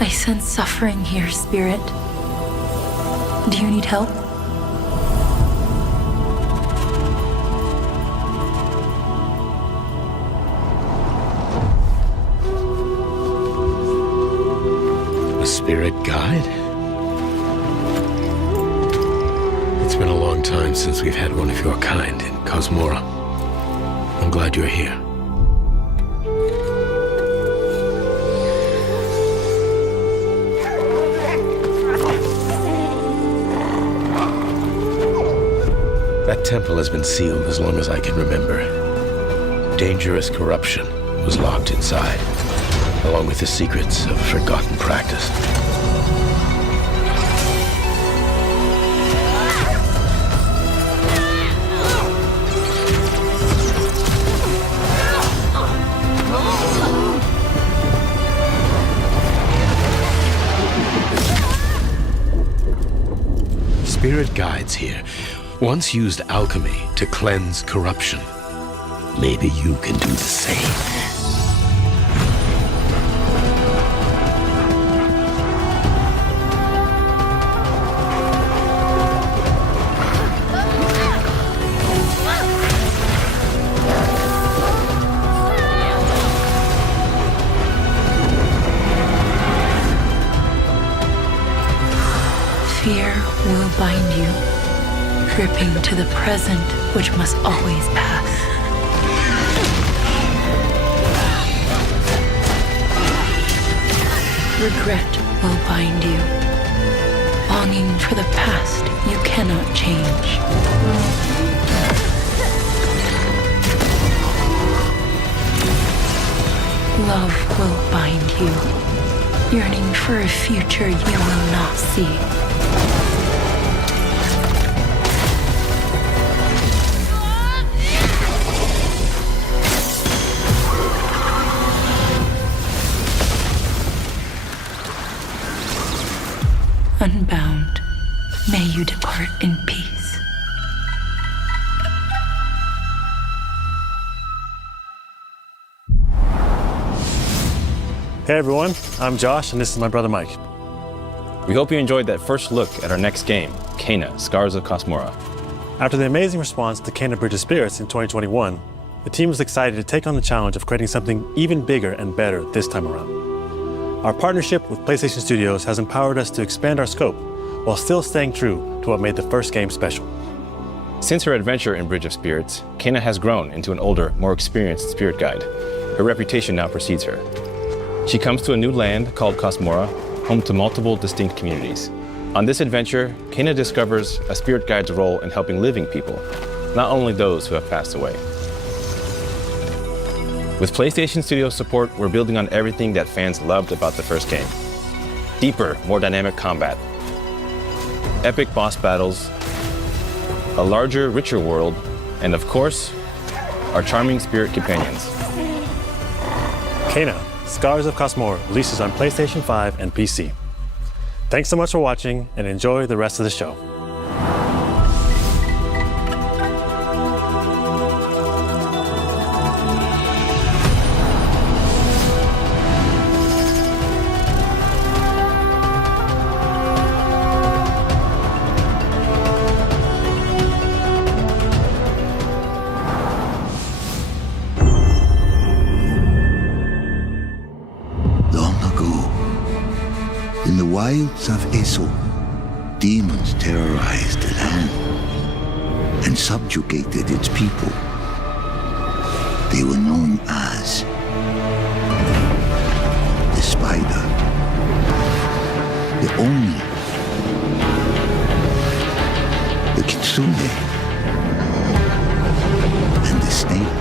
I sense suffering here, Spirit. Do you need help? A spirit guide? It's been a long time since we've had one of your kind in Cosmora. I'm glad you're here. That temple has been sealed as long as I can remember. Dangerous corruption was locked inside, along with the secrets of forgotten practice. Spirit guides here once used alchemy to cleanse corruption. Maybe you can do the same. Fear will bind you, gripping to the present, which must always pass. Regret will bind you, longing for the past you cannot change. Love will bind you, yearning for a future you will not see. Unbound, may you depart in peace. Hey everyone, I'm Josh and this is my brother Mike. We hope you enjoyed that first look at our next game, Kena, Scars of Cosmora. After the amazing response to Kena Bridge of Spirits in 2021, the team was excited to take on the challenge of creating something even bigger and better this time around. Our partnership with PlayStation Studios has empowered us to expand our scope while still staying true to what made the first game special. Since her adventure in Bridge of Spirits, Kena has grown into an older, more experienced spirit guide. Her reputation now precedes her. She comes to a new land called Cosmora, home to multiple distinct communities. On this adventure, Kena discovers a spirit guide's role in helping living people, not only those who have passed away. With PlayStation Studios support, we're building on everything that fans loved about the first game. Deeper, more dynamic combat, epic boss battles, a larger, richer world, and of course, our charming spirit companions. Kena, Scars of Cosmora releases on PlayStation 5 and PC. Thanks so much for watching and enjoy the rest of the show. In the wilds of Eso, demons terrorized the land and subjugated its people. They were known as the Spider, the Oni, the Kitsune, and the Snake.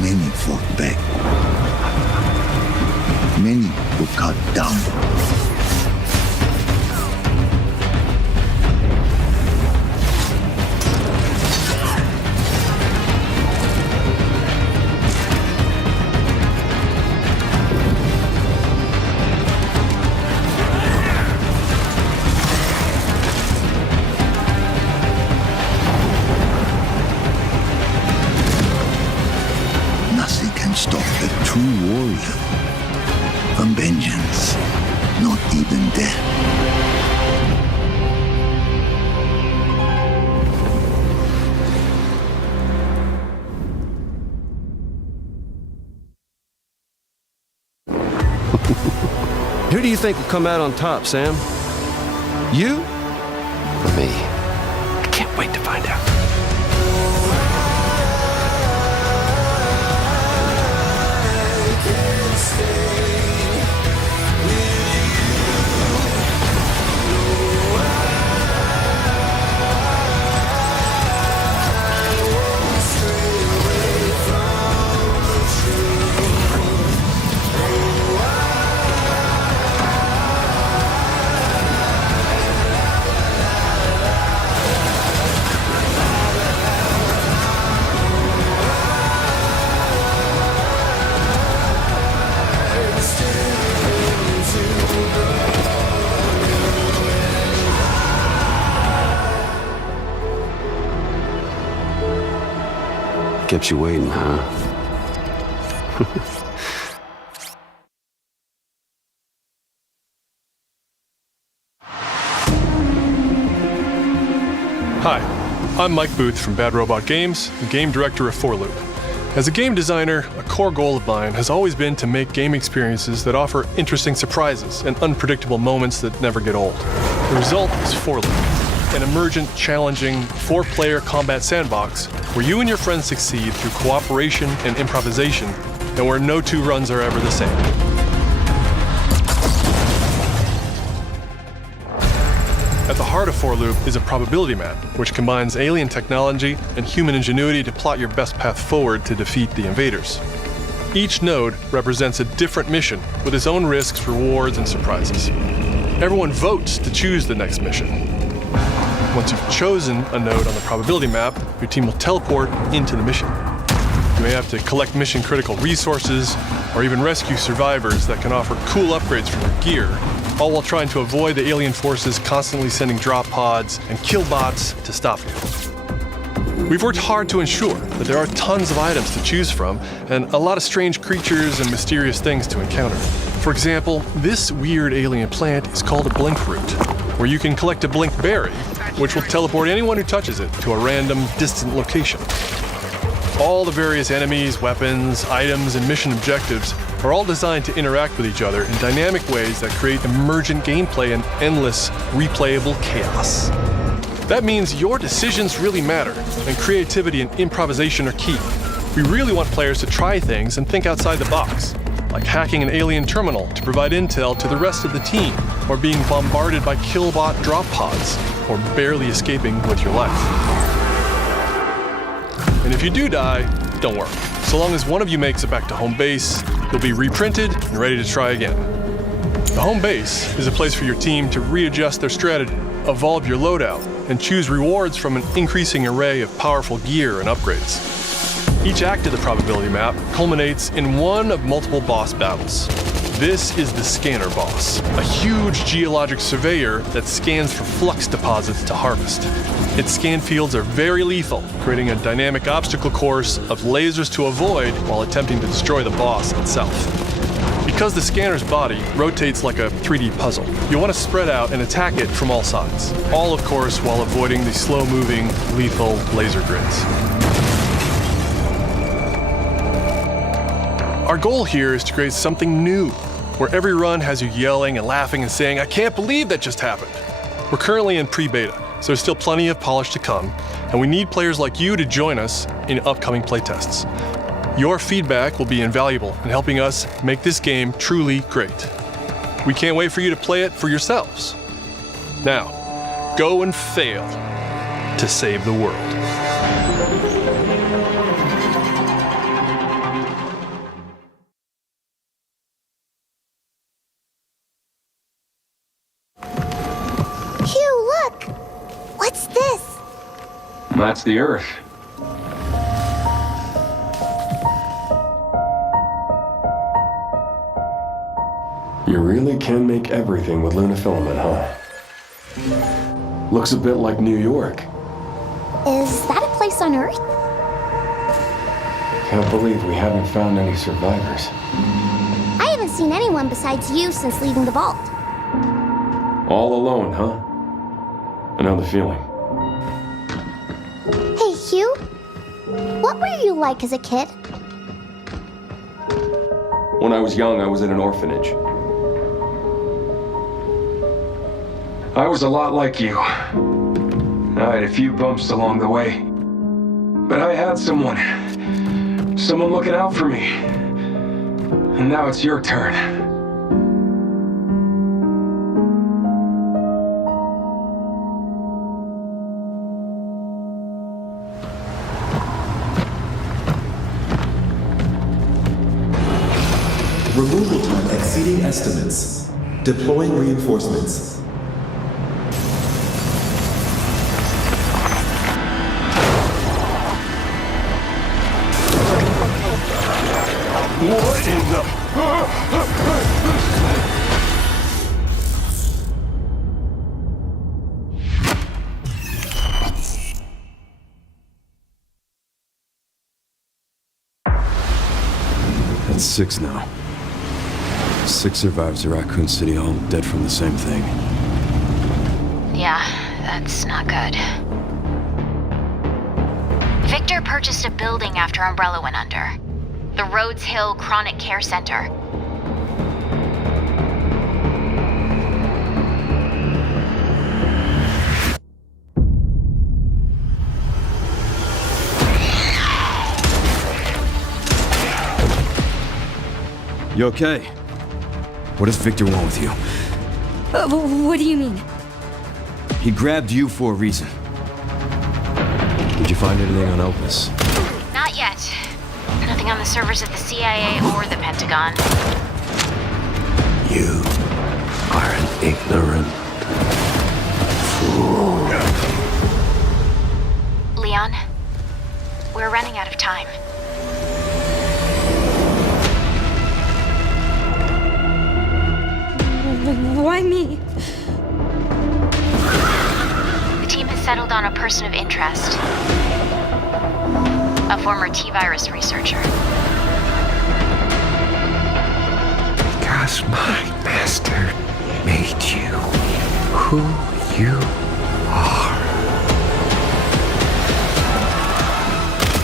Many fought back. Many were cut down. Nothing can stop a true warrior. Who do you think will come out on top, Sam? You? Or me? I can't wait to find out. Kept you waiting, huh? Hi, I'm Mike Booth from Bad Robot Games, and game director of 4 Loop. As a game designer, a core goal of mine has always been to make game experiences that offer interesting surprises and unpredictable moments that never get old. The result is 4 Loop, an emergent, challenging, 4-player combat sandbox where you and your friends succeed through cooperation and improvisation, and where no 2 runs are ever the same. At the heart of 4 Loop is a probability map, which combines alien technology and human ingenuity to plot your best path forward to defeat the invaders. Each node represents a different mission with its own risks, rewards, and surprises. Everyone votes to choose the next mission. Once you've chosen a node on the probability map, your team will teleport into the mission. You may have to collect mission-critical resources, or even rescue survivors that can offer cool upgrades from your gear, all while trying to avoid the alien forces constantly sending drop pods and kill bots to stop you. We've worked hard to ensure that there are tons of items to choose from, and a lot of strange creatures and mysterious things to encounter. For example, this weird alien plant is called a blink root, where you can collect a blink berry, which will teleport anyone who touches it to a random, distant location. All the various enemies, weapons, items, and mission objectives are all designed to interact with each other in dynamic ways that create emergent gameplay and endless, replayable chaos. That means your decisions really matter, and creativity and improvisation are key. We really want players to try things and think outside the box, like hacking an alien terminal to provide intel to the rest of the team, or being bombarded by killbot drop pods, or barely escaping with your life. And if you do die, don't worry. So long as one of you makes it back to home base, you'll be reprinted and ready to try again. The home base is a place for your team to readjust their strategy, evolve your loadout, and choose rewards from an increasing array of powerful gear and upgrades. Each act of the probability map culminates in one of multiple boss battles. This is the Scanner Boss, a huge geologic surveyor that scans for flux deposits to harvest. Its scan fields are very lethal, creating a dynamic obstacle course of lasers to avoid while attempting to destroy the boss itself. Because the scanner's body rotates like a 3D puzzle, you want to spread out and attack it from all sides. All, of course, while avoiding the slow-moving, lethal laser grids. Our goal here is to create something new, where every run has you yelling and laughing and saying, "I can't believe that just happened." We're currently in pre-beta, so there's still plenty of polish to come, and we need players like you to join us in upcoming playtests. Your feedback will be invaluable in helping us make this game truly great. We can't wait for you to play it for yourselves. Now, go and fail to save the world. What's this? That's the Earth. You really can make everything with lunafilament, huh? Looks a bit like New York. Is that a place on Earth? Can't believe we haven't found any survivors. I haven't seen anyone besides you since leaving the vault. All alone, huh? I know the feeling. Hey, Hugh. What were you like as a kid? When I was young, I was in an orphanage. I was a lot like you. I had a few bumps along the way. But I had someone looking out for me. And now it's your turn. Removal time exceeding estimates. Deploying reinforcements. What in the... That's 6 now. 6 survivors of Raccoon City, all dead from the same thing. Yeah, that's not good. Victor purchased a building after Umbrella went under. The Rhodes Hill Chronic Care Center. You okay? What does Victor want with you? What do you mean? He grabbed you for a reason. Did you find anything on Opus? Not yet. Nothing on the servers at the CIA or the Pentagon. You are an ignorant fool. Leon, we're running out of time. Why me? The team has settled on a person of interest. A former T-virus researcher. Because my master made you who you are.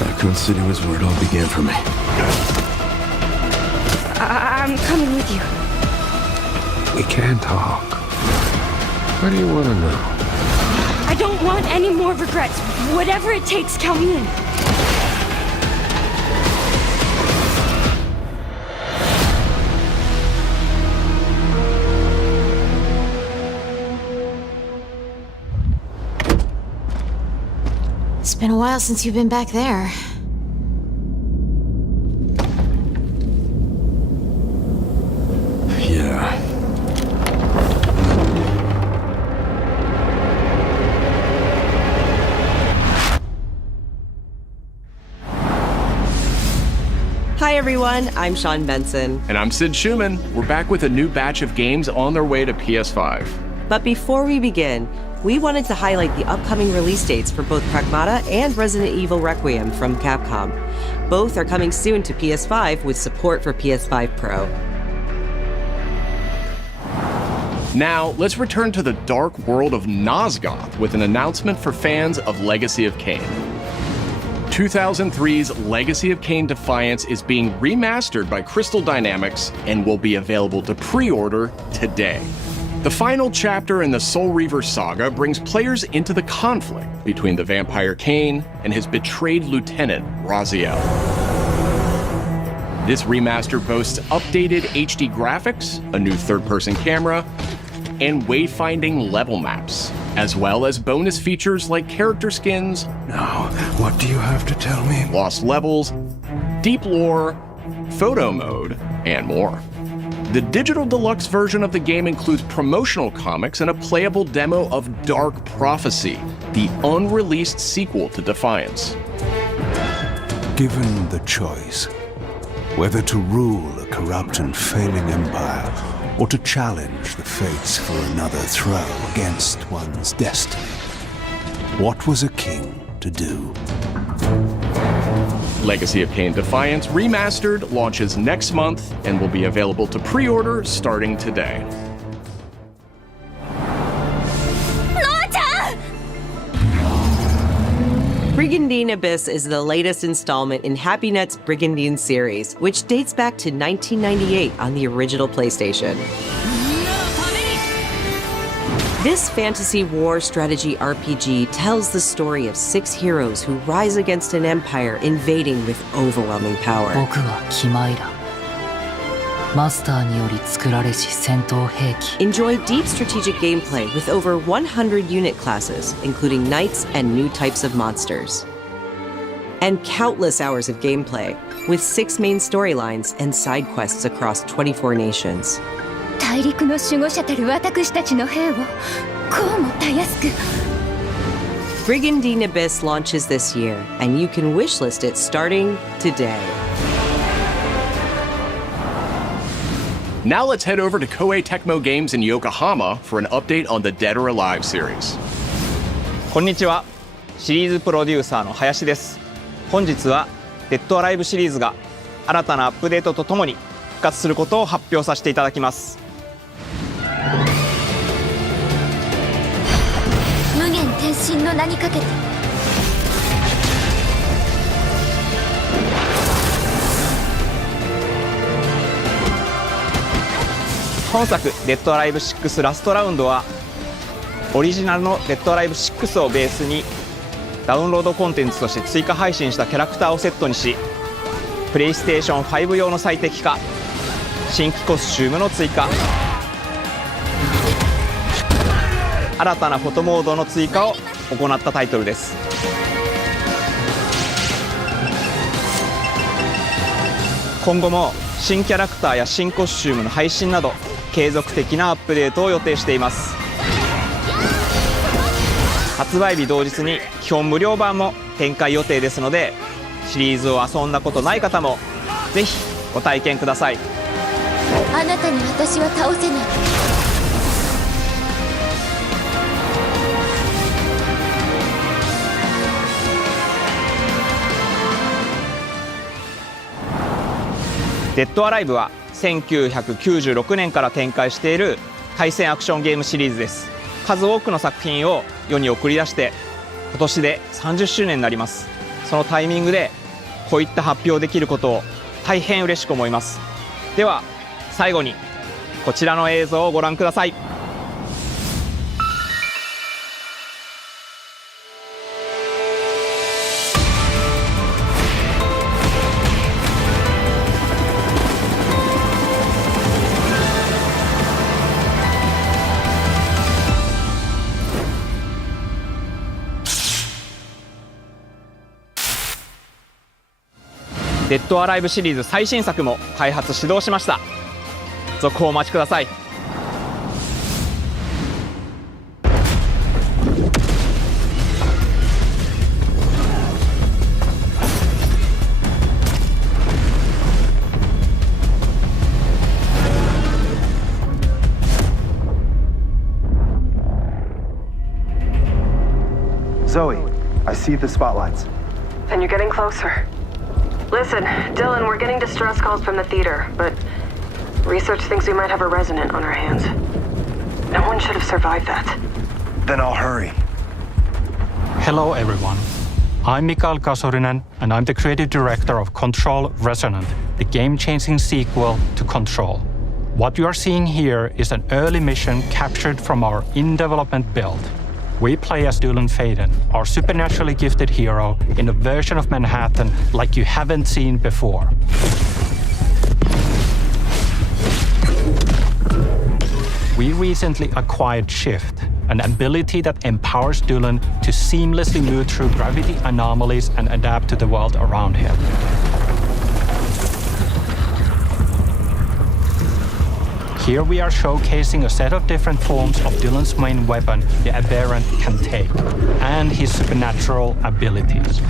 Raccoon City was where it all began for me. I'm coming with you. We can talk. What do you want to know? I don't want any more regrets. Whatever it takes, count me in. It's been a while since you've been back there. Yeah. Hi everyone, I'm Sean Benson. And I'm Sid Schumann. We're back with a new batch of games on their way to PS5. But before we begin, we wanted to highlight the upcoming release dates for both Pragmata and Resident Evil Requiem from Capcom. Both are coming soon to PS5 with support for PS5 Pro. Now, let's return to the dark world of Nosgoth with an announcement for fans of Legacy of Kain. 2003's Legacy of Kain Defiance is being remastered by Crystal Dynamics and will be available to pre-order today. The final chapter in the Soul Reaver saga brings players into the conflict between the vampire Kain and his betrayed lieutenant, Raziel. This remaster boasts updated HD graphics, a new third-person camera, and wayfinding level maps, as well as bonus features like character skins. Now, what do you have to tell me? Lost levels, deep lore, photo mode, and more. The digital deluxe version of the game includes promotional comics and a playable demo of Dark Prophecy, the unreleased sequel to Defiance. Given the choice, whether to rule a corrupt and failing empire, or to challenge the fates for another throw against one's destiny, what was a king to do? Legacy of Kain Defiance Remastered launches next month and will be available to pre-order starting today. Brigandine Abyss is the latest installment in HappyNet's Brigandine series, which dates back to 1998 on the original PlayStation. This fantasy war strategy RPG tells the story of 6 heroes who rise against an empire invading with overwhelming power. 僕はキマイラ。マスターにより作られし戦闘兵器。 Enjoy deep strategic gameplay with over 100 unit classes, including knights and new types of monsters. And countless hours of gameplay, with 6 main storylines and side quests across 24 nations. 大陸の守護者たる私たちの兵をこうもたやすく。 Brigandine Abyss launches this year, and you can wishlist it starting today. Now let's head over to Koei Tecmo Games in Yokohama for an update on the Dead or Alive series. こんにちは。シリーズプロデューサーの林です。本日はデッドアライブシリーズが新たなアップデートとともに復活することを発表させていただきます。無限転身の名にかけて。本作「デッドアライブ6ラストラウンド」はオリジナルの「デッドアライブ6」をベースにダウンロードコンテンツとして追加配信したキャラクターをセットにし、プレイステーション5用の最適化、新規コスチュームの追加、新たなフォトモードの追加を行ったタイトルです。今後も新キャラクターや新コスチュームの配信など継続的なアップデートを予定しています。発売日同日に基本無料版も展開予定ですので、シリーズを遊んだことない方もぜひご体験ください。あなたに私は倒せない。デッドアライブは1996年から展開している対戦アクションゲームシリーズです。数多くの作品を世に送り出して今年で30周年になります。そのタイミングでこういった発表できることを大変嬉しく思います。では最後にこちらの映像をご覧ください。デッドアライブシリーズ最新作も開発始動しました。続報をお待ちください。Zoe, I see the spotlights. And you're getting closer. Listen, Dylan, we're getting distress calls from the theater, but research thinks we might have a resident on our hands. No one should have survived that. Then I'll hurry. Hello, everyone. I'm Mikael Kasurinen, and I'm the creative director of Control Resonant, the game-changing sequel to Control. What you are seeing here is an early mission captured from our in-development build. We play as Dylan Faden, our supernaturally gifted hero, in a version of Manhattan like you haven't seen before. We recently acquired Shift, an ability that empowers Dylan to seamlessly move through gravity anomalies and adapt to the world around him. Here we are showcasing a set of different forms of Dylan's main weapon, the Aberrant, can take, and his supernatural abilities.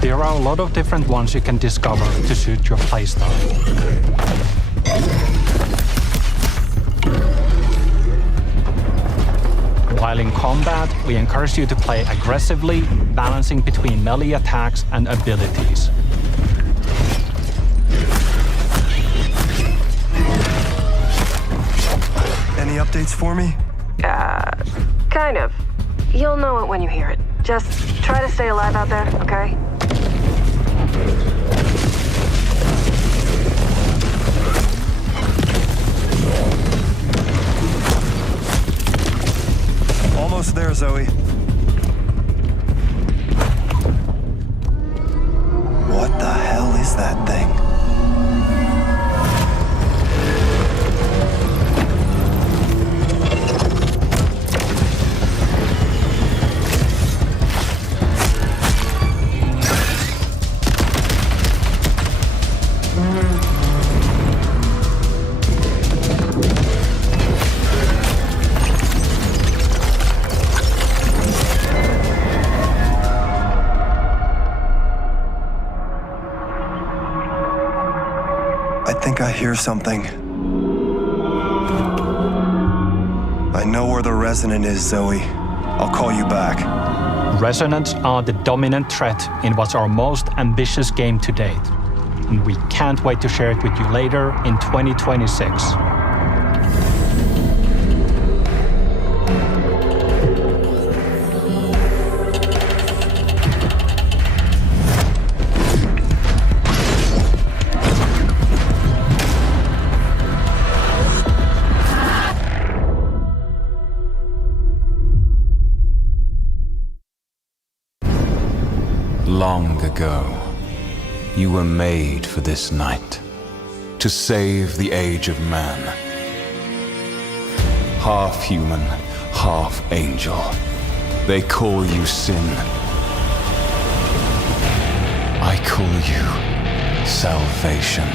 There are a lot of different ones you can discover to suit your playstyle. While in combat, we encourage you to play aggressively, balancing between melee attacks and abilities. Any updates for me? Kind of. You'll know it when you hear it. Just try to stay alive out there, okay? Almost there, Zoe. What the hell is that thing? I think I hear something. I know where the Resonant is, Zoe. I'll call you back. Resonants are the dominant threat in what's our most ambitious game to date. And we can't wait to share it with you later in 2026. Long ago, you were made for this night, to save the age of man. Half human, half angel. They call you sin. I call you salvation.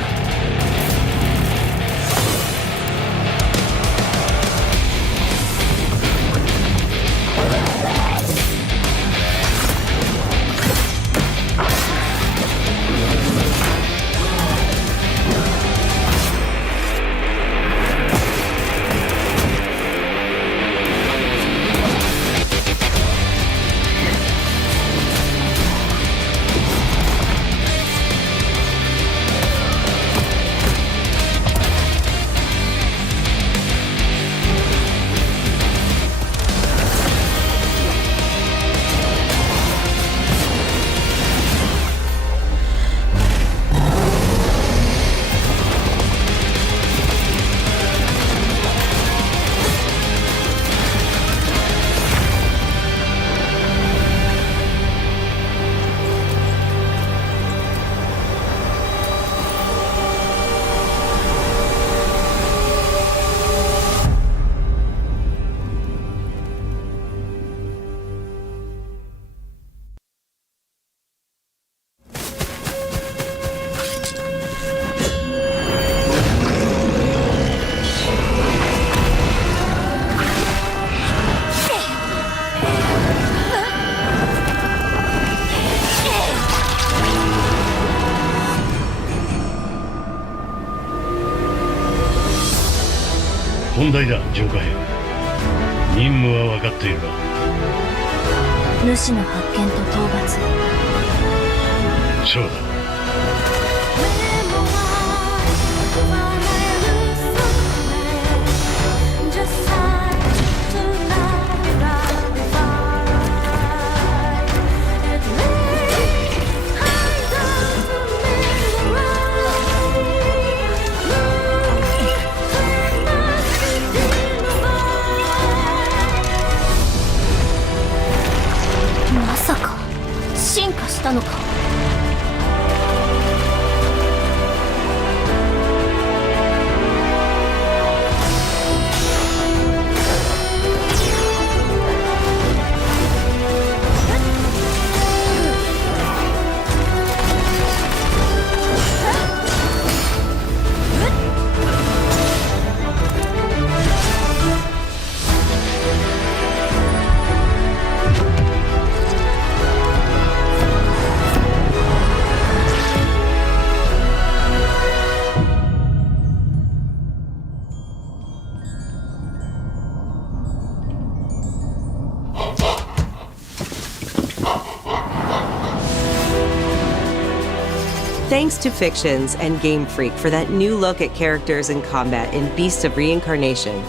Thanks to Fictions and Game Freak for that new look at characters and combat in Beasts of Reincarnation.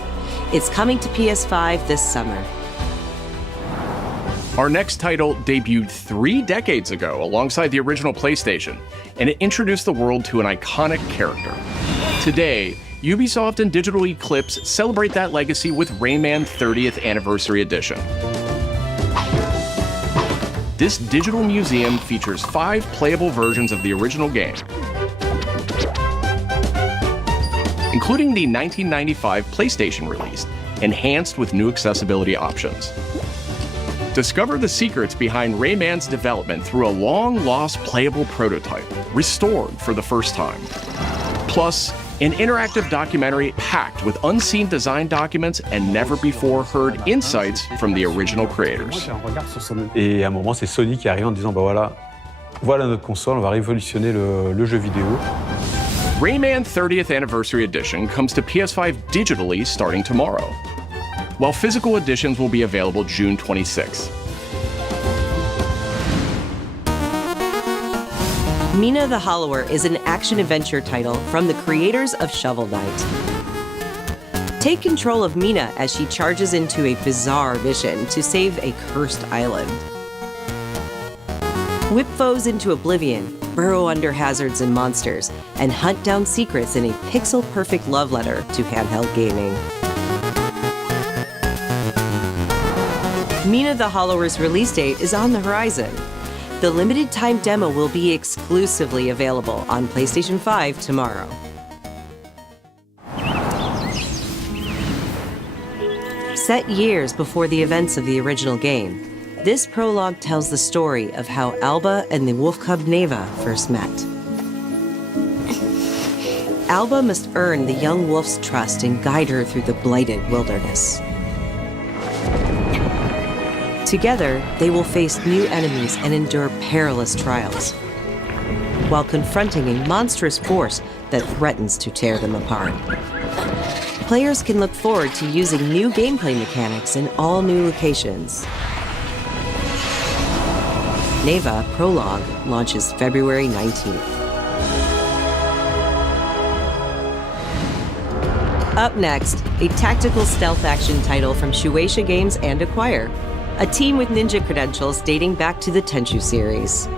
It's coming to PS5 this summer. Our next title debuted 3 decades ago alongside the original PlayStation, and it introduced the world to an iconic character. Today, Ubisoft and Digital Eclipse celebrate that legacy with Rayman 30th Anniversary Edition. This digital museum features 5 playable versions of the original game, including the 1995 PlayStation release, enhanced with new accessibility options. Discover the secrets behind Rayman's development through a long-lost playable prototype, restored for the first time. Plus, an interactive documentary packed with unseen design documents and never-before-heard insights from the original creators. Et à un moment, c'est Sony qui arrive en disant, bah voilà notre console, on va révolutionner le jeu vidéo. Rayman 30th Anniversary Edition comes to PS5 digitally starting tomorrow, while physical editions will be available June 26th. Mina the Hollower is an action-adventure title from the creators of Shovel Knight. Take control of Mina as she charges into a bizarre mission to save a cursed island. Whip foes into oblivion, burrow under hazards and monsters, and hunt down secrets in a pixel-perfect love letter to handheld gaming. Mina the Hollower's release date is on the horizon. The limited-time demo will be exclusively available on PlayStation 5 tomorrow. Set years before the events of the original game, this prologue tells the story of how Alba and the wolf cub Neva first met. Alba must earn the young wolf's trust and guide her through the blighted wilderness. Together, they will face new enemies and endure perilous trials, while confronting a monstrous force that threatens to tear them apart. Players can look forward to using new gameplay mechanics in all new locations. Neva Prologue launches February 19th. Up next, a tactical stealth action title from Shueisha Games and Acquire, a team with ninja credentials dating back to the Tenchu series.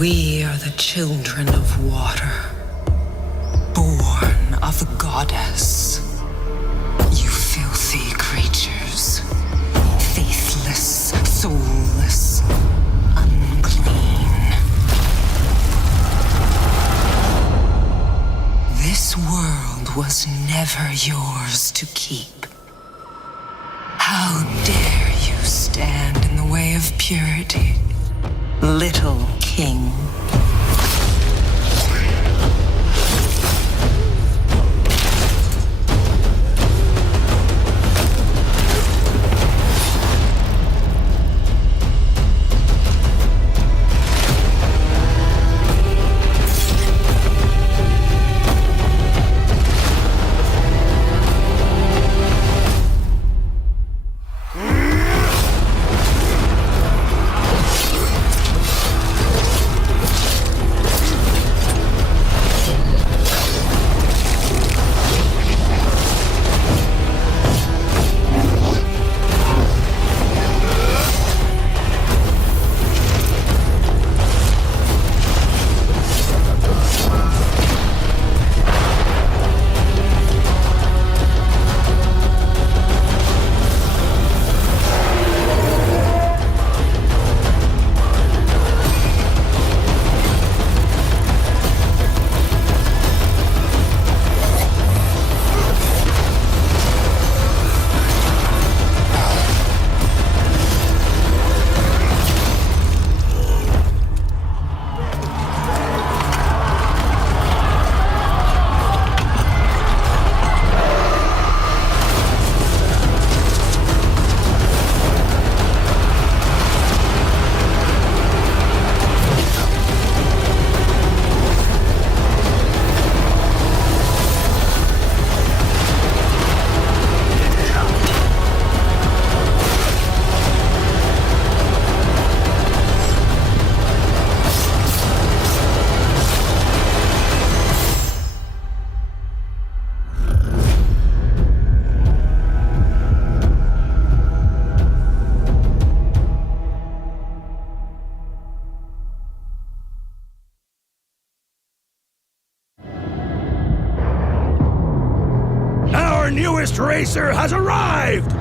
We are the children of water, born of the goddess. You filthy creatures, faithless, soulless, unclean. This world was never yours to keep. How dare you stand in the way of purity, little king? next racer has arrived!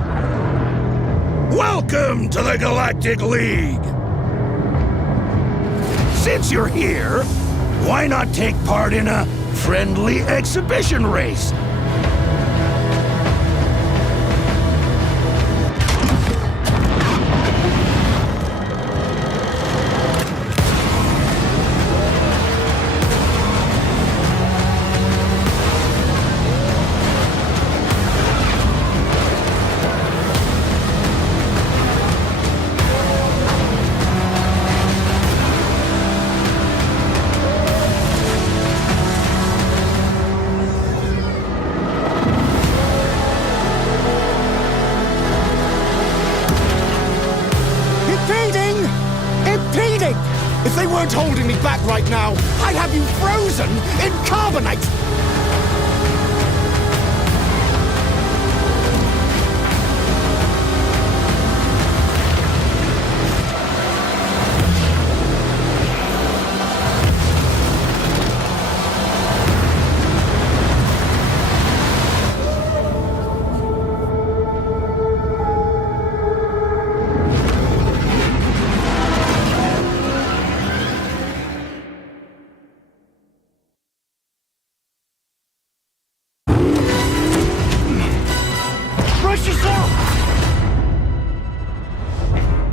Welcome to the Galactic League! Since you're here, why not take part in a friendly exhibition race? If they weren't holding me back right now, I'd have you frozen in carbonite!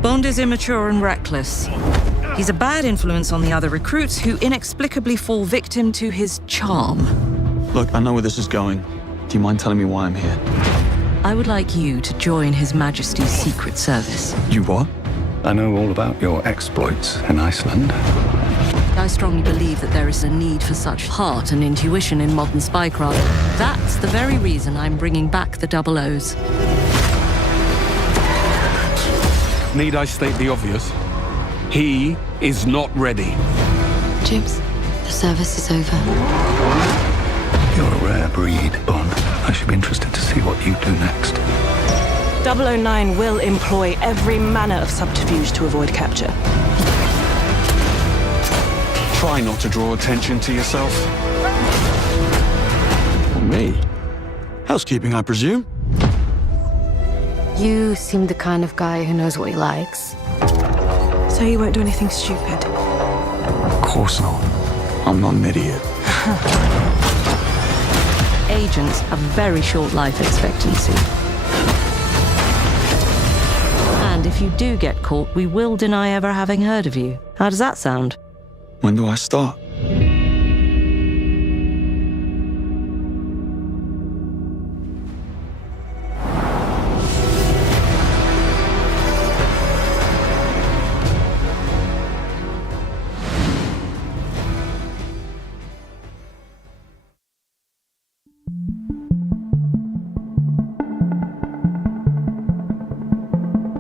Bond is immature and reckless. He's a bad influence on the other recruits who inexplicably fall victim to his charm. Look, I know where this is going. Do you mind telling me why I'm here? I would like you to join His Majesty's Secret Service. You what? I know all about your exploits in Iceland. I strongly believe that there is a need for such heart and intuition in modern spycraft. That's the very reason I'm bringing back the Double O's. Need I state the obvious? He is not ready. James, the service is over. You're a rare breed, Bond. I should be interested to see what you do next. 009 will employ every manner of subterfuge to avoid capture. Try not to draw attention to yourself. Well, me? Housekeeping, I presume? You seem the kind of guy who knows what he likes. So you won't do anything stupid? Of course not. I'm not an idiot. Agents have very short life expectancy. And if you do get caught, we will deny ever having heard of you. How does that sound? When do I start?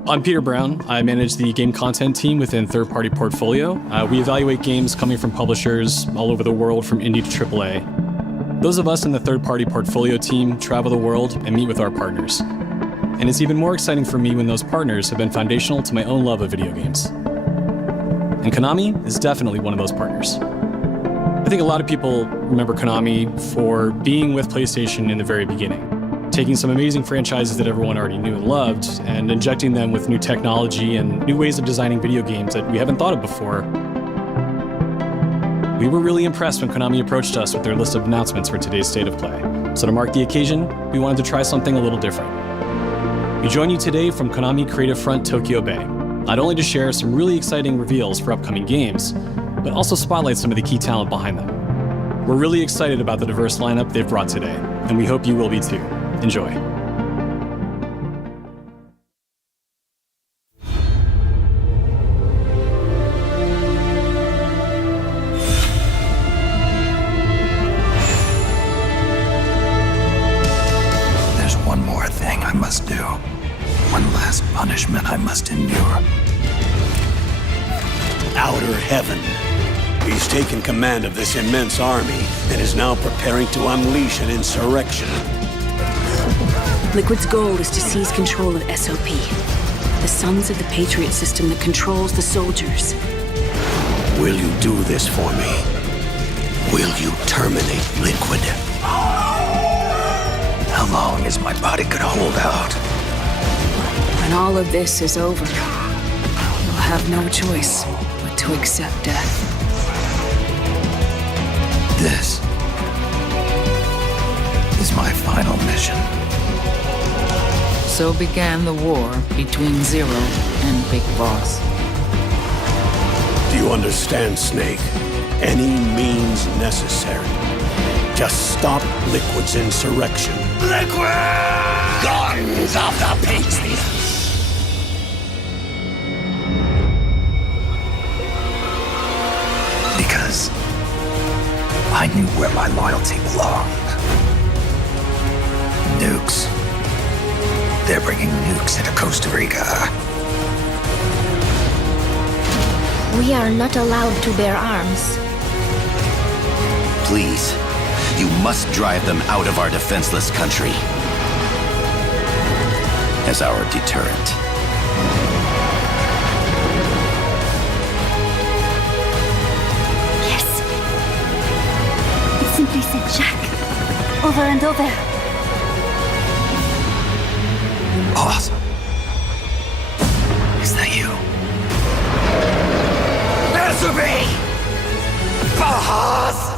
I'm Peter Brown. I manage the game content team within Third Party Portfolio. We evaluate games coming from publishers all over the world, from indie to AAA. Those of us in the Third Party Portfolio team travel the world and meet with our partners. And it's even more exciting for me when those partners have been foundational to my own love of video games. And Konami is definitely one of those partners. I think a lot of people remember Konami for being with PlayStation in the very beginning, taking some amazing franchises that everyone already knew and loved and injecting them with new technology and new ways of designing video games that we haven't thought of before. We were really impressed when Konami approached us with their list of announcements for today's State of Play. So to mark the occasion, we wanted to try something a little different. We join you today from Konami Creative Front Tokyo Bay, not only to share some really exciting reveals for upcoming games, but also spotlight some of the key talent behind them. We're really excited about the diverse lineup they've brought today, and we hope you will be too. Enjoy. There's one more thing I must do. One last punishment I must endure. Outer Heaven. He's taken command of this immense army and is now preparing to unleash an insurrection. Liquid's goal is to seize control of SOP, the Sons of the Patriot system that controls the soldiers. Will you do this for me? Will you terminate Liquid? I'll long as my body could hold out. When all of this is over, you'll have no choice but to accept death. This is my final mission. So began the war between Zero and Big Boss. Do you understand, Snake? Any means necessary. Just stop Liquid's insurrection. Liquid! Guns of the Patriots! Because I knew where my loyalty belonged. Nukes. They're bringing nukes into Costa Rica. We are not allowed to bear arms. Please, you must drive them out of our defenseless country. As our deterrent. Yes. It simply said Jack. Over and over. Awesome. Is that you? Answer me! Boss!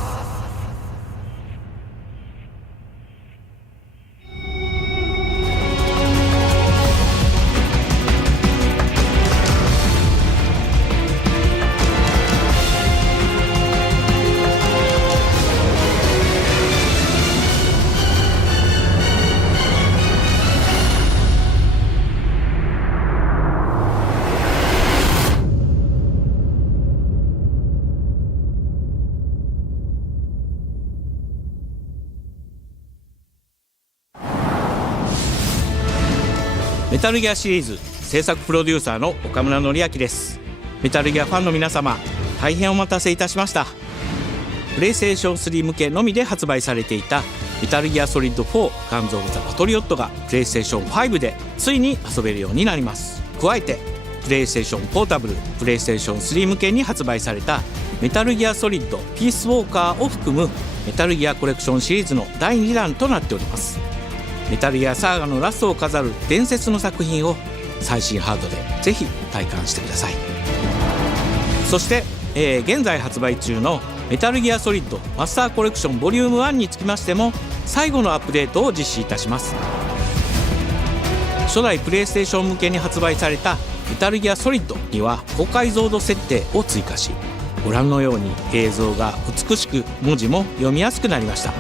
メタルギアシリーズ制作プロデューサーの岡村典明です。メタルギアファンの皆様、大変お待たせいたしました。プレイステーション3向けのみで発売されていたメタルギアソリッド4ガンズ・オブ・ザ・パトリオットがプレイステーション5でついに遊べるようになります。加えてプレイステーションポータブル、プレイステーション3向けに発売されたメタルギアソリッドピースウォーカーを含むメタルギアコレクションシリーズの第2弾となっております。メタルギアサーガのラストを飾る伝説の作品を最新ハードでぜひ体感してください。そして、現在発売中のメタルギアソリッドマスターコレクションボリューム1につきましても最後のアップデートを実施いたします。初代プレイステーション向けに発売されたメタルギアソリッドには高解像度設定を追加し、ご覧のように映像が美しく文字も読みやすくなりました。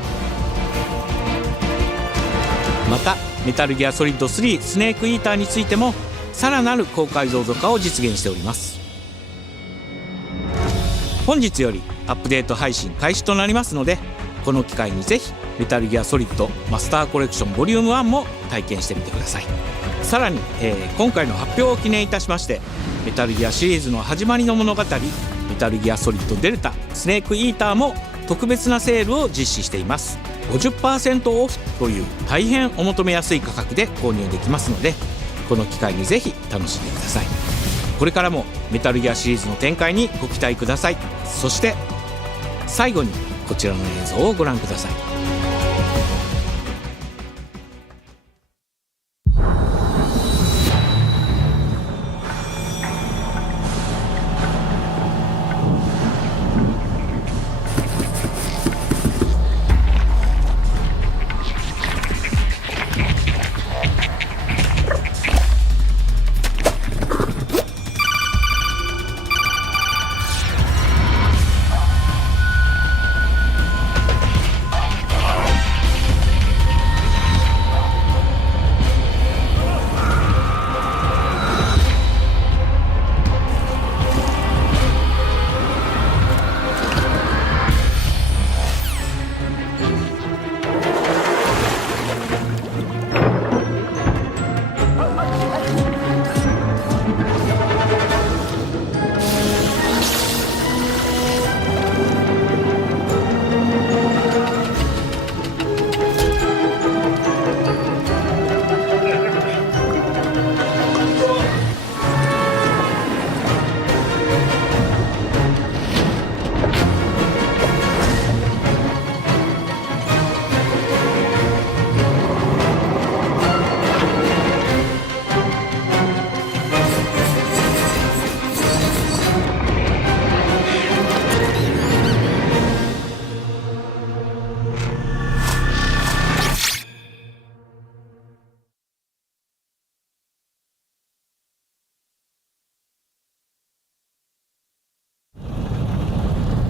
またメタルギアソリッド3スネークイーターについてもさらなる高解像度化を実現しております。本日よりアップデート配信開始となりますので、この機会にぜひメタルギアソリッドマスターコレクションボリューム1も体験してみてください。さらに、今回の発表を記念いたしましてメタルギアシリーズの始まりの物語メタルギアソリッドデルタスネークイーターも特別なセールを実施しています。50% オフという大変お求めやすい価格で購入できますので、この機会にぜひ楽しんでください。これからもメタルギアシリーズの展開にご期待ください。そして最後にこちらの映像をご覧ください。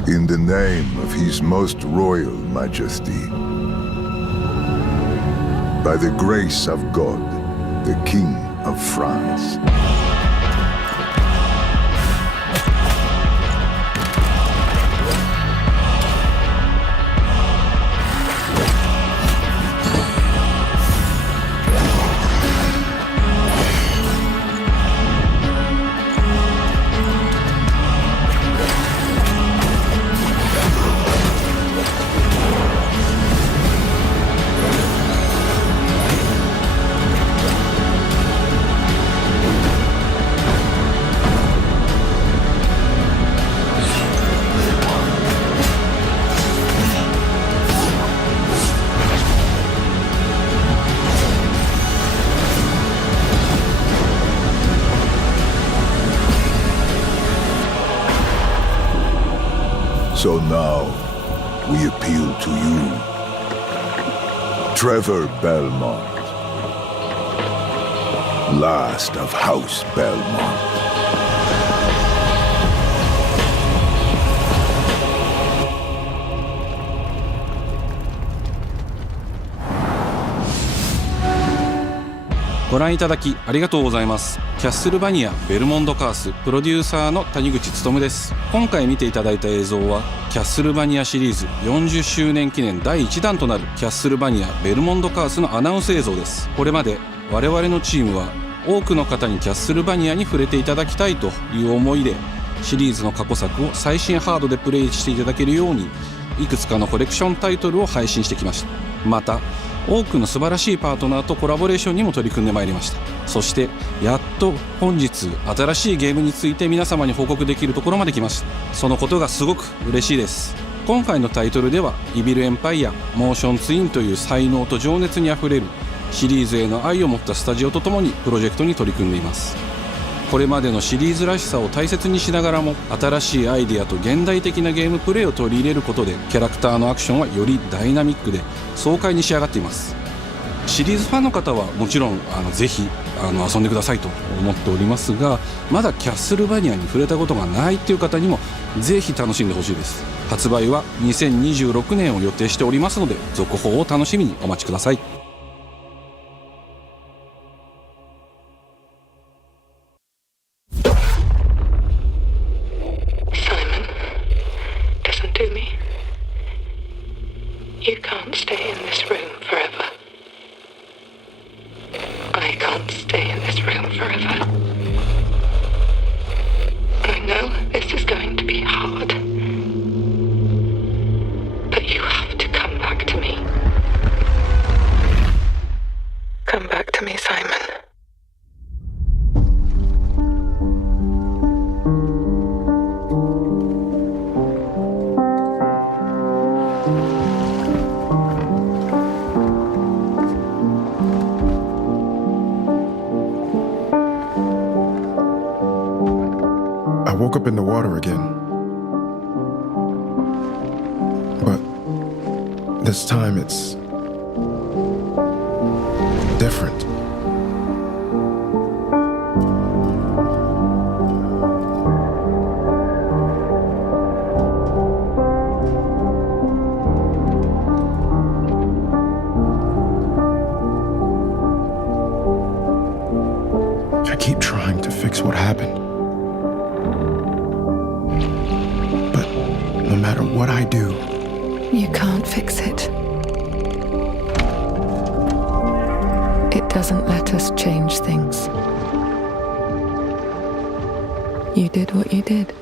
In the name of His Most Royal Majesty, by the grace of God, the King of France. So now, we appeal to you, Trevor Belmont, last of House Belmont.ご覧いただきありがとうございます。キャッスルバニアベルモンドカースプロデューサーの谷口勉です。今回見ていただいた映像はキャッスルバニアシリーズ40周年記念第1弾となるキャッスルバニアベルモンドカースのアナウンス映像です。これまで我々のチームは多くの方にキャッスルバニアに触れていただきたいという思いでシリーズの過去作を最新ハードでプレイしていただけるようにいくつかのコレクションタイトルを配信してきました。また多くの素晴らしいパートナーとコラボレーションにも取り組んでまいりました。そしてやっと本日新しいゲームについて皆様に報告できるところまで来ました。そのことがすごく嬉しいです。今回のタイトルではイビルエンパイアモーションツインという才能と情熱にあふれるシリーズへの愛を持ったスタジオとともにプロジェクトに取り組んでいます。これまでのシリーズらしさを大切にしながらも新しいアイデアと現代的なゲームプレイを取り入れることでキャラクターのアクションはよりダイナミックで爽快に仕上がっています。シリーズファンの方はもちろんぜひ遊んでくださいと思っておりますが、まだキャッスルバニアに触れたことがないという方にもぜひ楽しんでほしいです。発売は2026年を予定しておりますので続報を楽しみにお待ちください。You can't stay in this room forever. I can't stay in this room forever. I know this is going to be hard. But you have to come back to me. Come back to me, Simon. I woke up in the water again. But this time it's different. I keep trying to fix what happened. No matter what I do, You can't fix it. It doesn't let us change things. You did what you did.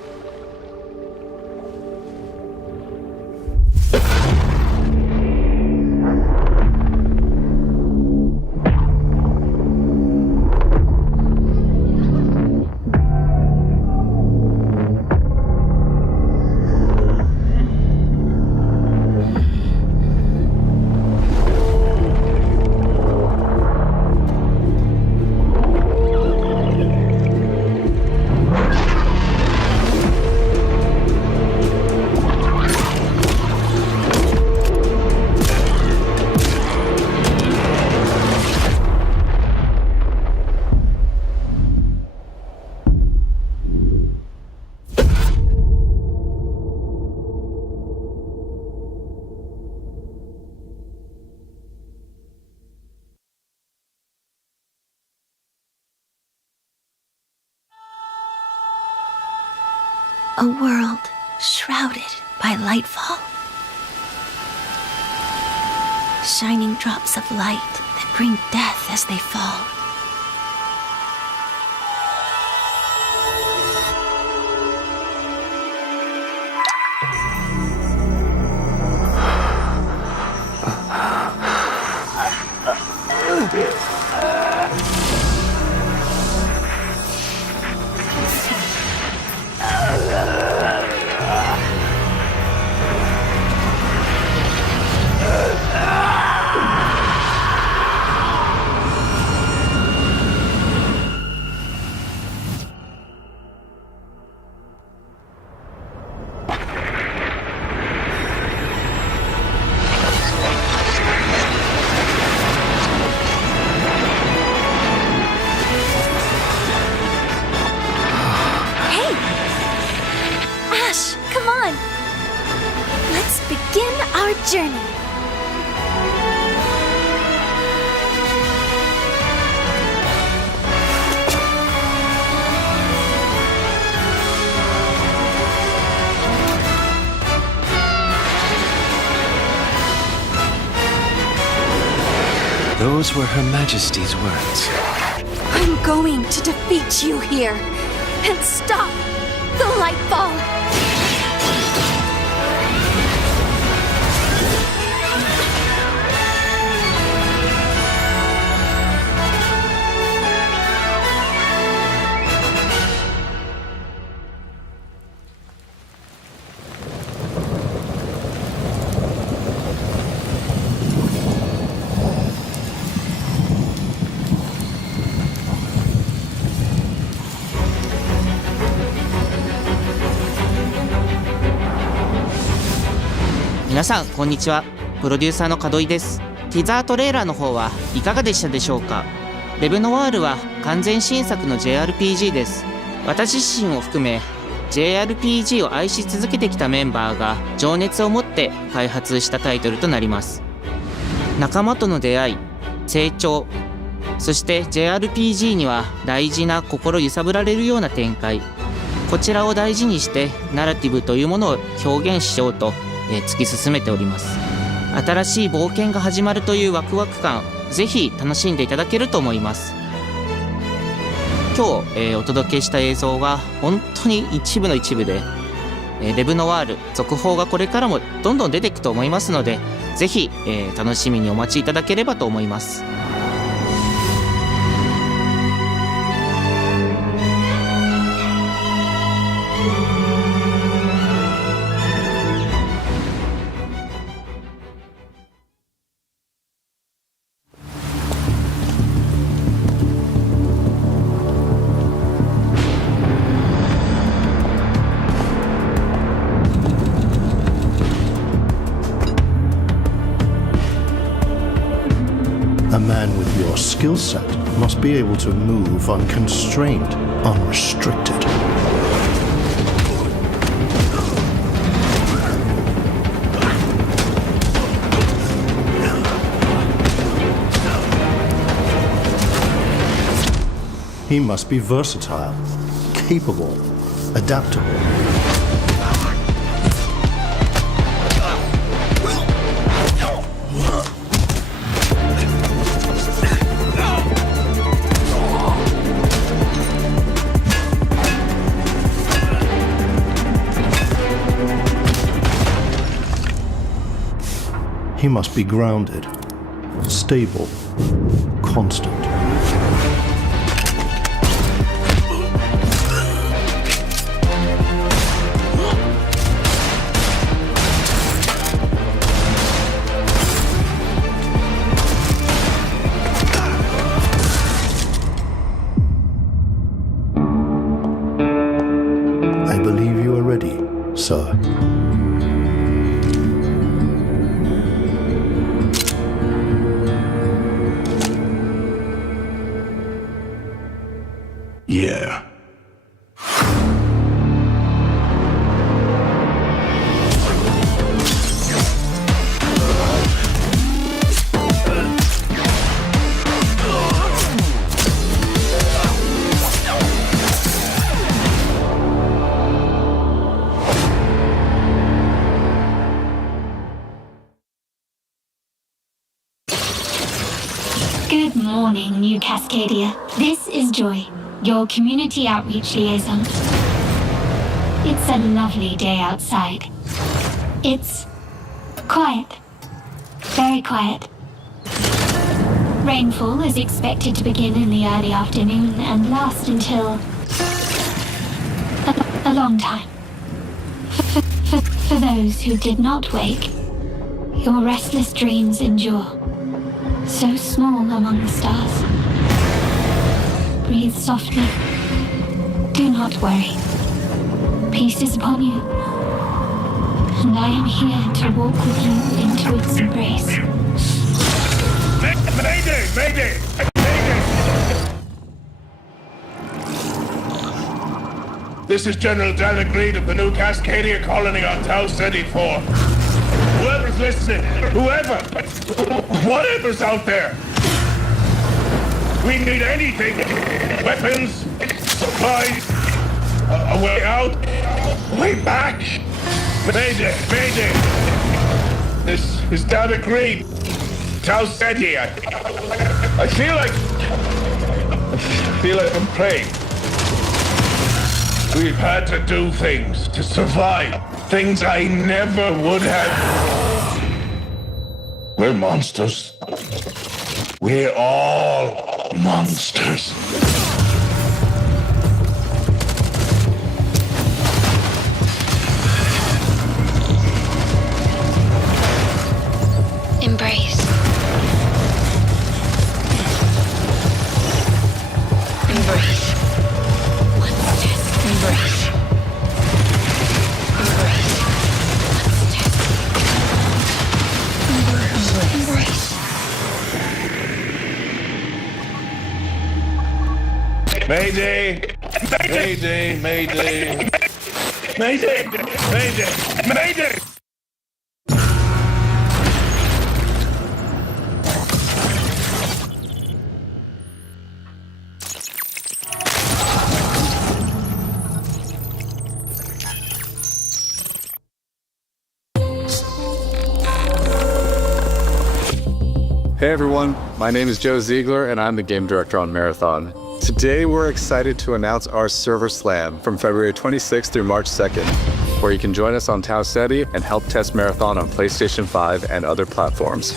A world shrouded by lightfall. Shining drops of light that bring death as they fall. Journey. Those were Her Majesty's words. I'm going to defeat you here and stop the Lightfall.皆さんこんにちは。プロデューサーの門井です。ティザートレーラーの方はいかがでしたでしょうか。レブノワールは完全新作の JRPG です。私自身を含め JRPG を愛し続けてきたメンバーが情熱を持って開発したタイトルとなります。仲間との出会い、成長、そして JRPG には大事な心揺さぶられるような展開、こちらを大事にしてナラティブというものを表現しようと突き進めております。新しい冒険が始まるというワクワク感、ぜひ楽しんでいただけると思います。今日、お届けした映像は本当に一部の一部で、レブノワール続報がこれからもどんどん出ていくと思いますので、ぜひ、楽しみにお待ちいただければと思います。A man with your skill set must be able to move unconstrained, unrestricted. He must be versatile, capable, adaptable. He must be grounded, stable, constant. I believe you are ready, sir. Yeah. morning, New Cascadia. This is Joy, your community outreach liaison. It's a lovely day outside. It's quiet. Very quiet. Rainfall is expected to begin in the early afternoon and last until a long time. For those who did not wake, your restless dreams endure, so small among the stars. Breathe softly. Do not worry. Peace is upon you, and I am here to walk with you into its embrace. Mayday! Mayday! This is General David Reed of the New Cascadia colony on Tau Ceti 4. Whoever's listening, whatever's out there, we need anything. Weapons, supplies, a way out, a way back. Mayday, mayday. This is David Reed, Tau Ceti. I feel like I'm praying. We've had to do things to survive. Things I never would have. We're monsters. We're all monsters. Embrace. Embrace. Embrace. Embrace. Embrace. Mayday! Mayday! Mayday! Mayday! Mayday! Mayday! Hey everyone, my name is Joe Ziegler and I'm the game director on Marathon. Today we're excited to announce our Server Slam from February 26th through March 2nd, where you can join us on Tau Ceti and help test Marathon on PlayStation 5 and other platforms.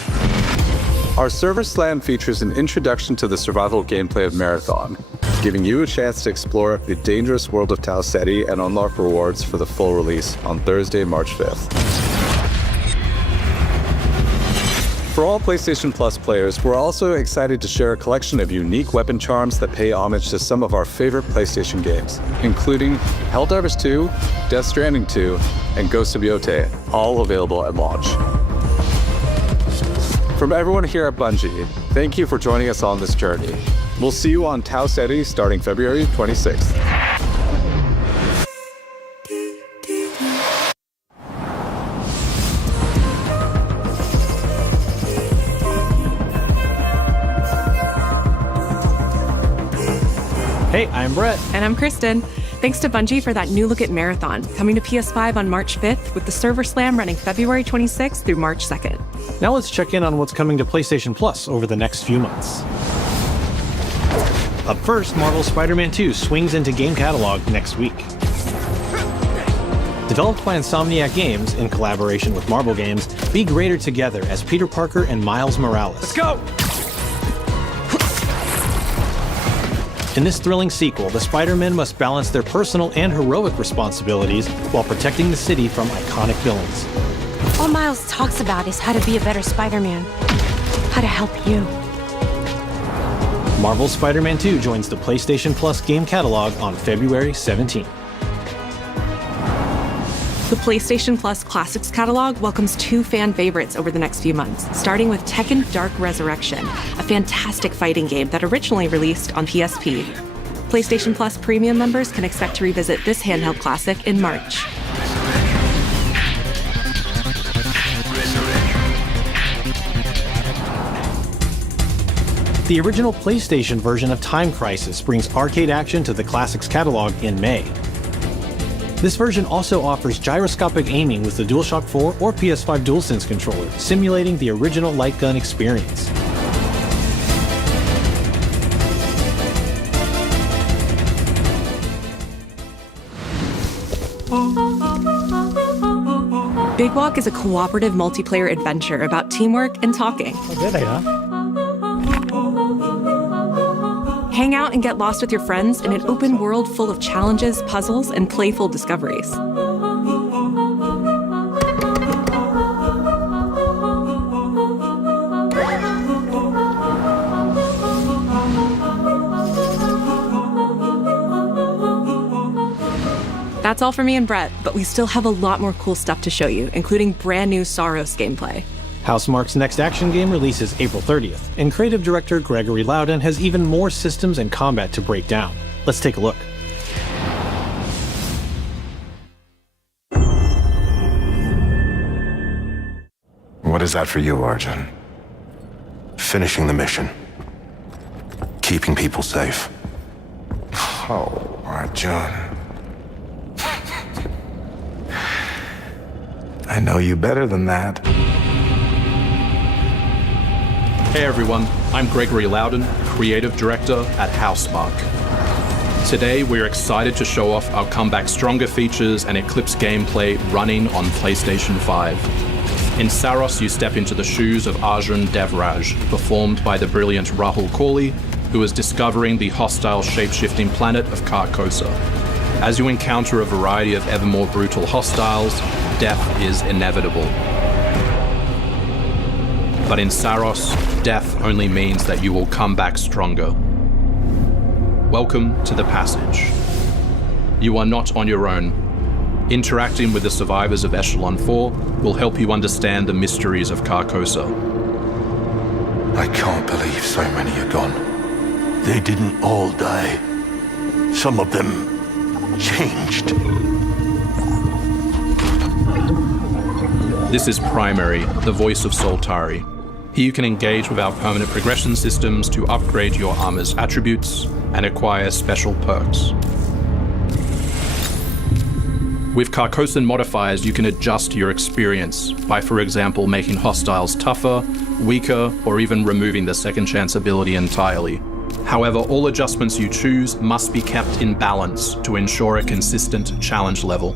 Our Server Slam features an introduction to the survival gameplay of Marathon, giving you a chance to explore the dangerous world of Tau Ceti and unlock rewards for the full release on Thursday, March 5th. For all PlayStation Plus players, we're also excited to share a collection of unique weapon charms that pay homage to some of our favorite PlayStation games, including Helldivers 2, Death Stranding 2, and Ghost of Yotei, all available at launch. From everyone here at Bungie, thank you for joining us on this journey. We'll see you on Tau Ceti starting February 26th. Hey, I'm Brett. And I'm Kristen. Thanks to Bungie for that new look at Marathon, coming to PS5 on March 5th, with the Server Slam running February 26th through March 2nd. Now let's check in on what's coming to PlayStation Plus over the next few months. Up first, Marvel's Spider-Man 2 swings into game catalog next week. Developed by Insomniac Games in collaboration with Marvel Games, be greater together as Peter Parker and Miles Morales. Let's go! In this thrilling sequel, the Spider-Men must balance their personal and heroic responsibilities while protecting the city from iconic villains. All Miles talks about is how to be a better Spider-Man. How to help you. Marvel's Spider-Man 2 joins the PlayStation Plus game catalog on February 17th. The PlayStation Plus Classics catalog welcomes two fan favorites over the next few months, starting with Tekken Dark Resurrection, a fantastic fighting game that originally released on PSP. PlayStation Plus Premium members can expect to revisit this handheld classic in March. The original PlayStation version of Time Crisis brings arcade action to the Classics catalog in May. This version also offers gyroscopic aiming with the DualShock 4 or PS5 DualSense controller, simulating the original light gun experience. Big Walk is a cooperative multiplayer adventure about teamwork and talking. Hang out and get lost with your friends in an open world full of challenges, puzzles, and playful discoveries. That's all for me and Brett, but we still have a lot more cool stuff to show you, including brand new Saros gameplay. Housemarque's next action game releases April 30th, and creative director Gregory Loudon has even more systems and combat to break down. Let's take a look. What is that for you, Arjun? Finishing the mission. Keeping people safe. Oh, Arjun. I know you better than that. Hey everyone, I'm Gregory Loudon, Creative Director at Housemarque. Today we're excited to show off our Comeback Stronger features and Eclipse gameplay running on PlayStation 5. In Saros, you step into the shoes of Arjun Devraj, performed by the brilliant Rahul Kohli, who is discovering the hostile shape-shifting planet of Carcosa. As you encounter a variety of ever more brutal hostiles, death is inevitable. But in Saros, death only means that you will come back stronger. Welcome to the Passage. You are not on your own. Interacting with the survivors of Echelon 4 will help you understand the mysteries of Carcosa. I can't believe so many are gone. They didn't all die. Some of them changed. This is Primary, the voice of Soltari. Here you can engage with our permanent progression systems to upgrade your armor's attributes and acquire special perks. With Carcosan modifiers, you can adjust your experience by, for example, making hostiles tougher, weaker, or even removing the second chance ability entirely. However, all adjustments you choose must be kept in balance to ensure a consistent challenge level.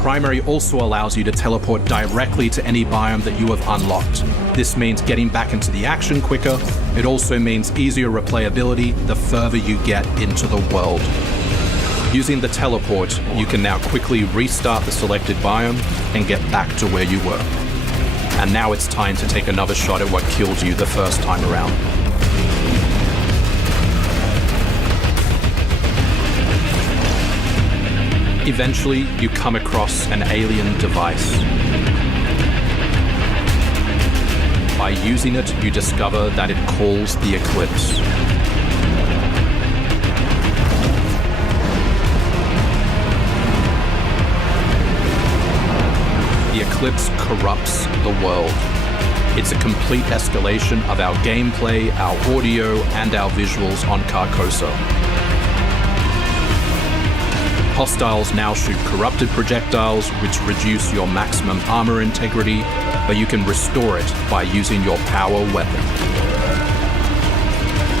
Primary also allows you to teleport directly to any biome that you have unlocked. This means getting back into the action quicker. It also means easier replayability the further you get into the world. Using the teleport, you can now quickly restart the selected biome and get back to where you were. And now it's time to take another shot at what killed you the first time around. Eventually, you come across an alien device. By using it, you discover that it calls the Eclipse. The Eclipse corrupts the world. It's a complete escalation of our gameplay, our audio, and our visuals on Carcosa. Hostiles now shoot corrupted projectiles, which reduce your maximum armor integrity, but you can restore it by using your power weapon.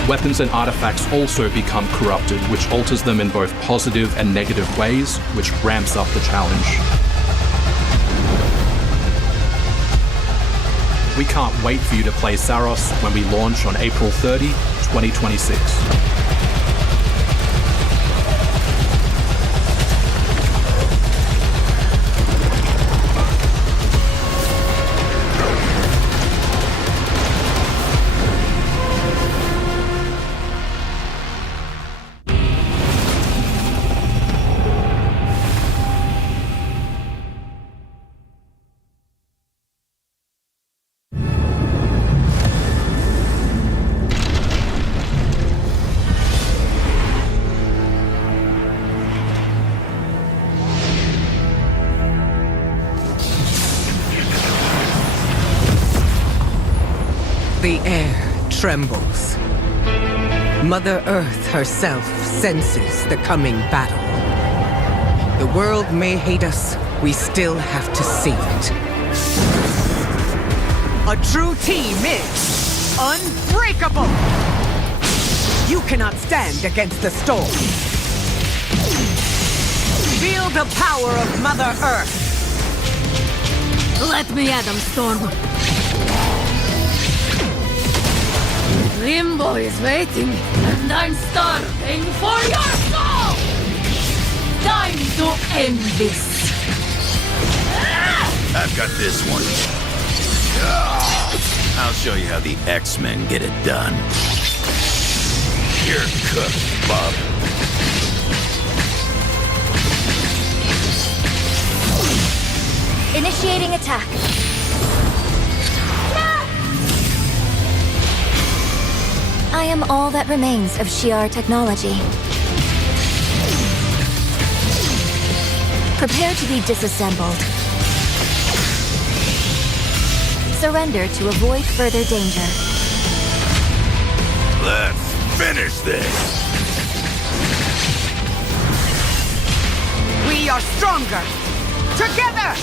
Weapons and artifacts also become corrupted, which alters them in both positive and negative ways, which ramps up the challenge. We can't wait for you to play Saros when we launch on April 30, 2026. The air trembles. Mother Earth herself senses the coming battle. The world may hate us, we still have to save it. A true team is unbreakable! You cannot stand against the storm. reveal the power of Mother Earth. Let me at them, Storm. Limbo is waiting, and I'm starving for your soul! Time to end this! I've got this one. I'll show you how the X-Men get it done. You're cooked, Bob. Initiating attack. I am all that remains of Shi'ar technology. Prepare to be disassembled. Surrender to avoid further danger. Let's finish this. We are stronger together.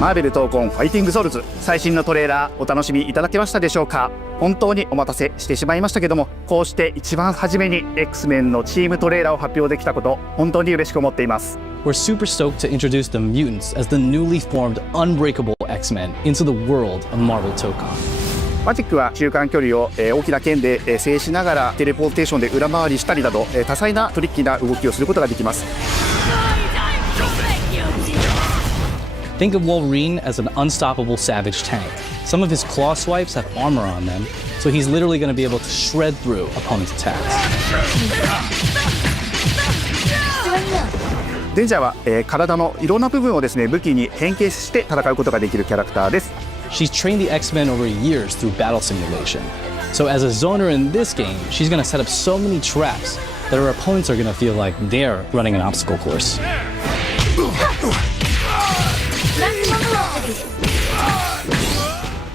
マーベル闘魂ファイティングソウルズ最新のトレーラーお楽しみいただけましたでしょうか。本当にお待たせしてしまいましたけども、こうして一番初めに X-Men のチームトレーラーを発表できたこと本当に嬉しく思っています。 We're super stoked to introduce the mutants as the newly formed unbreakable X-Men into the world of Marvel Tokon. マジックは中間距離を大きな剣で制しながらテレポーテーションで裏回りしたりなど多彩なトリッキーな動きをすることができます。 Think of Wolverine as an unstoppable savage tank. Some of his claw swipes have armor on them, so he's literally going to be able to shred through opponents' attacks. デンジャーは体のいろんな部分をですね武器に変形して戦うことができるキャラクターです。 She's trained the X-Men over years through battle simulation. So as a zoner in this game, she's going to set up so many traps that her opponents are going to feel like they're running an obstacle course.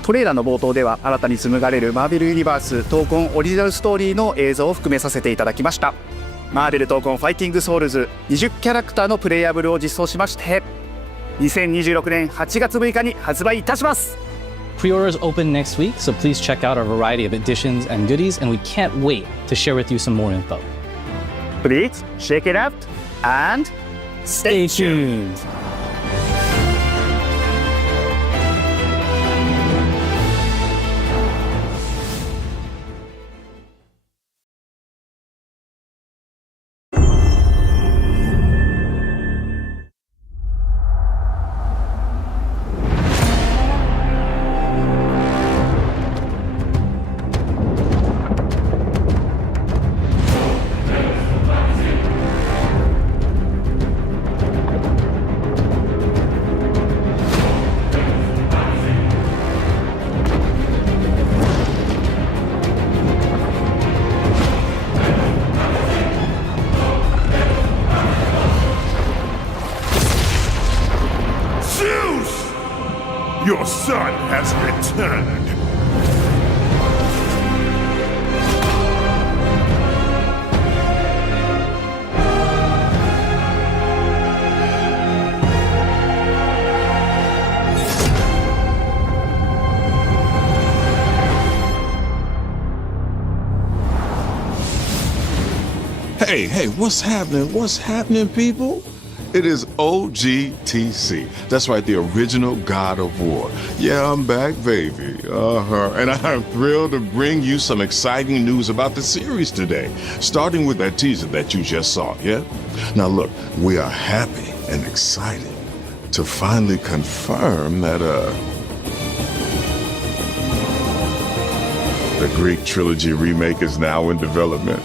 トレーラーの冒頭では新たに紡がれるマーベルユニバース闘魂オリジナルストーリーの映像を含めさせていただきました。マーベル闘魂ファイティングソウルズ20キャラクターのプレイヤブルを実装しまして2026年8月6日に発売いたします。 Pre-orders open next week, so please check out our variety of editions and goodies, and we can't wait to share with you some more info. Please check it out and stay tuned. Your son has returned. Hey, what's happening? What's happening, people? It is OGTC. That's right, the original God of War. Yeah, I'm back, baby. And I'm thrilled to bring you some exciting news about the series today, starting with that teaser that you just saw, yeah? Now look, we are happy and excited to finally confirm that, the Greek trilogy remake is now in development.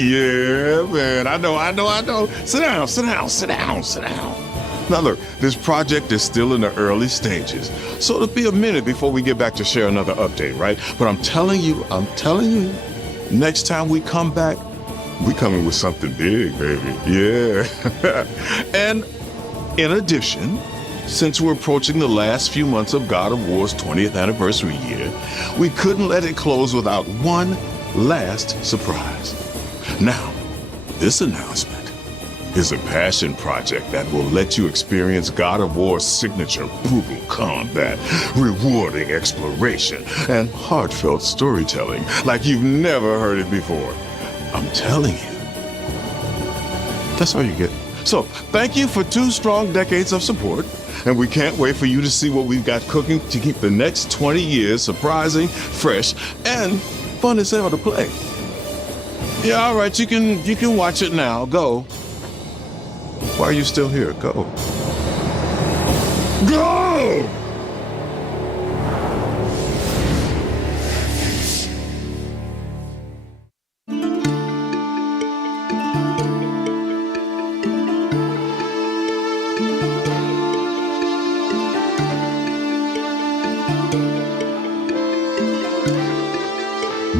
Yeah, man, I know. Sit down. Now look, this project is still in the early stages, so it'll be a minute before we get back to share another update, right? But I'm telling you, next time we come back, we coming with something big, baby. Yeah. And in addition, since we're approaching the last few months of God of War's 20th anniversary year, we couldn't let it close without one last surprise. Now, this announcement is a passion project that will let you experience God of War's signature brutal combat, rewarding exploration, and heartfelt storytelling like you've never heard it before. I'm telling you. That's all you get. So, thank you for 2 strong decades of support, and we can't wait for you to see what we've got cooking to keep the next 20 years surprising, fresh, and fun as hell to play. Yeah, all right, you can watch it now. Go. Why are you still here? Go. Go!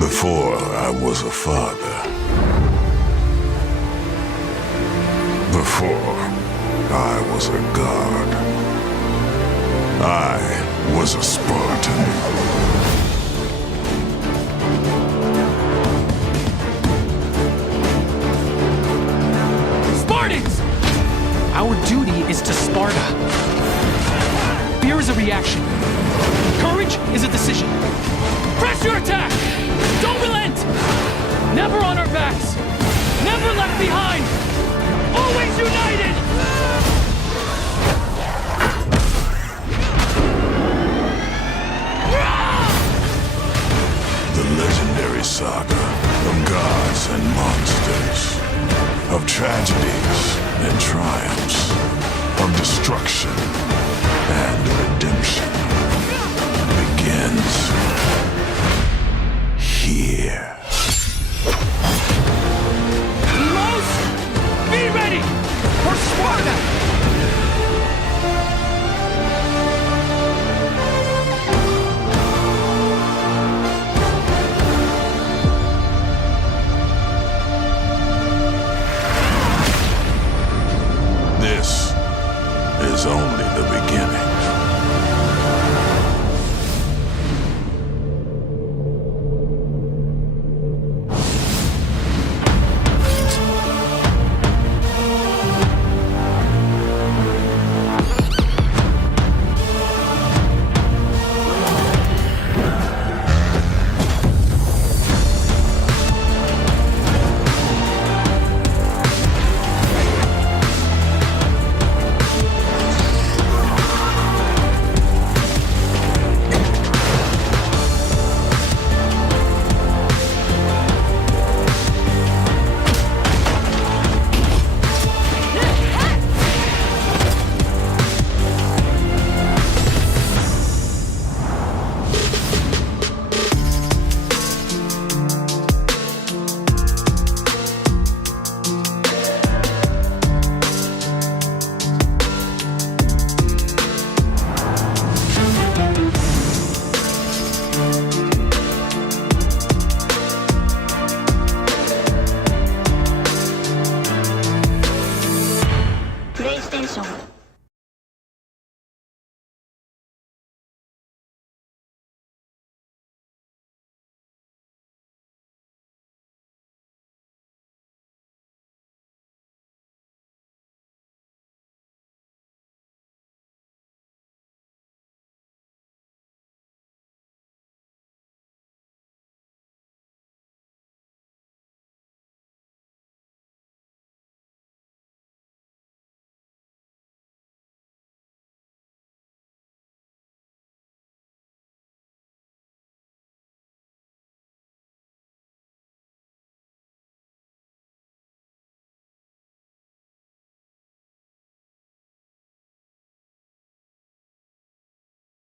Before I was a father. Before I was a god. I was a Spartan. Spartans! Our duty is to Sparta. Fear is a reaction. Courage is a decision. Press your attack! Don't relent! Never on our backs! Never left behind! Always united! The legendary saga of gods and monsters, of tragedies and triumphs, of destruction and redemption begins here.